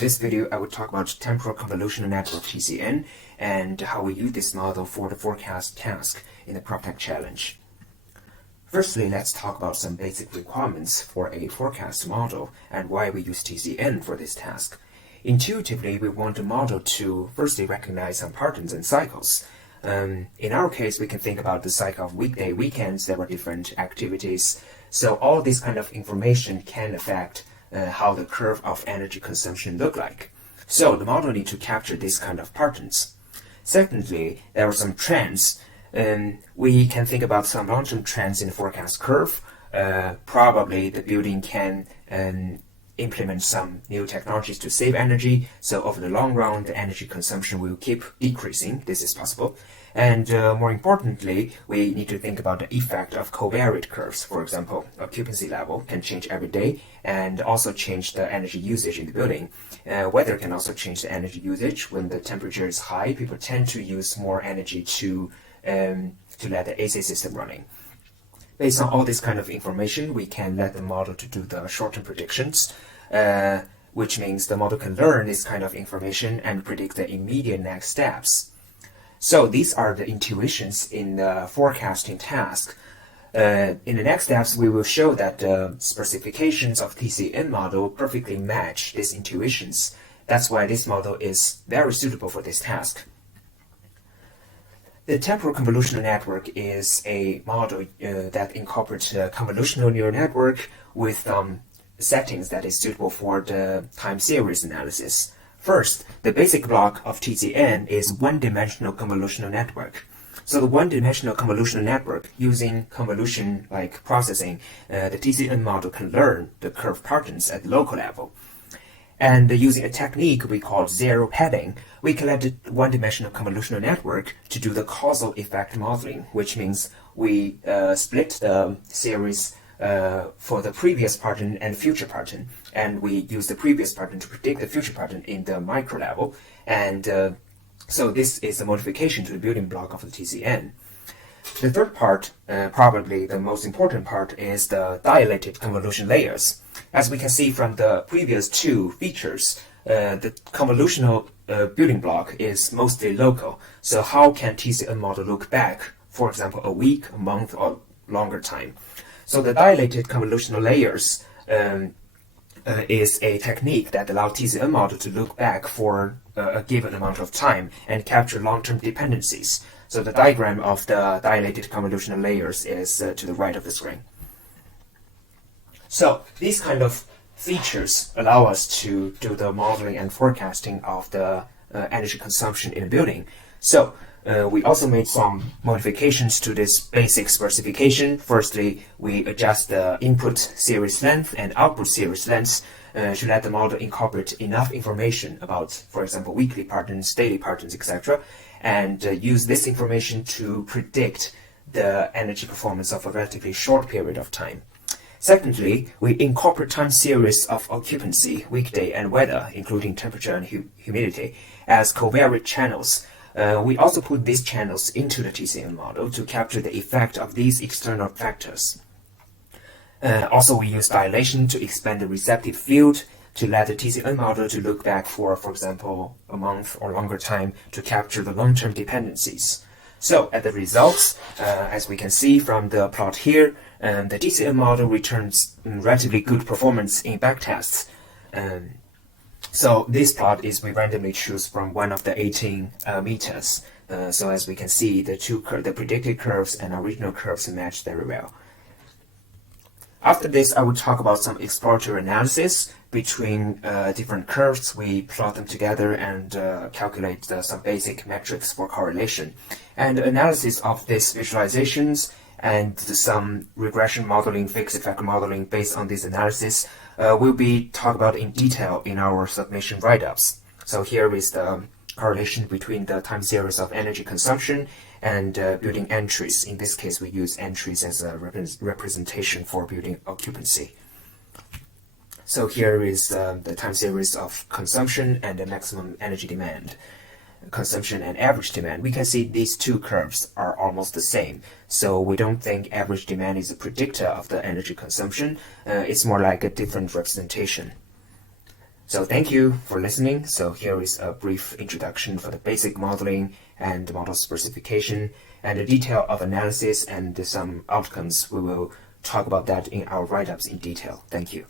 this video, I will talk about Temporal Convolutional Network (TCN) and how we use this model for the forecast task in the PropTech challenge. Firstly, let's talk about some basic requirements for a forecast model and why we use TCN for this task. Intuitively, we want the model to firstly recognize some patterns and cycles. In our case, we can think about the cycle of weekday, weekends. There are different activities. So all this kind of information can affect how the curve of energy consumption look like. So the model needs to capture this kind of patterns. Secondly, there are some trends. We can think about some long-term trends in the forecast curve. Probably the building can implement some new technologies to save energy. So over the long run, the energy consumption will keep decreasing. This is possible. And more importantly, we need to think about the effect of covariate curves. For example, occupancy level can change every day and also change the energy usage in the building. Weather can also change the energy usage. When the temperature is high, people tend to use more energy to let the AC system running. Based on all this kind of information, we can let the model to do the short-term predictions, which means the model can learn this kind of information and predict the immediate next steps. So these are the intuitions in the forecasting task. In the next steps, we will show that the specifications of TCN model perfectly match these intuitions. That's why this model is very suitable for this task. The temporal convolutional network is a model that incorporates a convolutional neural network with settings that is suitable for the time series analysis. First, the basic block of TCN is one-dimensional convolutional network. So the one-dimensional convolutional network, using convolution-like processing, the TCN model can learn the curve patterns at the local level. And using a technique we call zero padding, we can let the one-dimensional convolutional network to do the causal effect modeling, which means we split the series for the previous pattern and future pattern, and we use the previous pattern to predict the future pattern in the micro level. And so this is a modification to the building block of the TCN. The third part, probably the most important part, is the dilated convolution layers. As we can see from the previous two features, the convolutional building block is mostly local. So how can TCN model look back, for example, a week, a month, or longer time? So the dilated convolutional layers is a technique that allows TCN model to look back for a given amount of time and capture long-term dependencies. So the diagram of the dilated convolutional layers is to the right of the screen. So these kind of features allow us to do the modeling and forecasting of the energy consumption in a building. So we also made some modifications to this basic specification. Firstly, we adjust the input series length and output series length to let the model incorporate enough information about, for example, weekly patterns, daily patterns, etc., and use this information to predict the energy performance of a relatively short period of time. Secondly, we incorporate time series of occupancy, weekday, and weather, including temperature and humidity, as covariate channels. We also put these channels into the TCN model to capture the effect of these external factors. Also, we use dilation to expand the receptive field to let the TCN model to look back for example, a month or longer time to capture the long-term dependencies. So, at the results, as we can see from the plot here, the TCN model returns relatively good performance in backtests. So this plot is we randomly choose from one of the 18 meters. So as we can see, the predicted curves and original curves match very well. After this, I will talk about some exploratory analysis between different curves. We plot them together and calculate some basic metrics for correlation. And analysis of these visualizations and some regression modeling, fixed effect modeling based on this analysis will be talked about in detail in our submission write-ups. So here is the correlation between the time series of energy consumption and building entries. In this case, we use entries as a representation for building occupancy. So here is the time series of consumption and the maximum energy demand. Consumption and average demand. We can see these two curves are almost the same. So we don't think average demand is a predictor of the energy consumption. It's more like a different representation. So thank you for listening. So here is a brief introduction for the basic modeling and model specification and the detail of analysis and some outcomes. We will talk about that in our write-ups in detail. Thank you.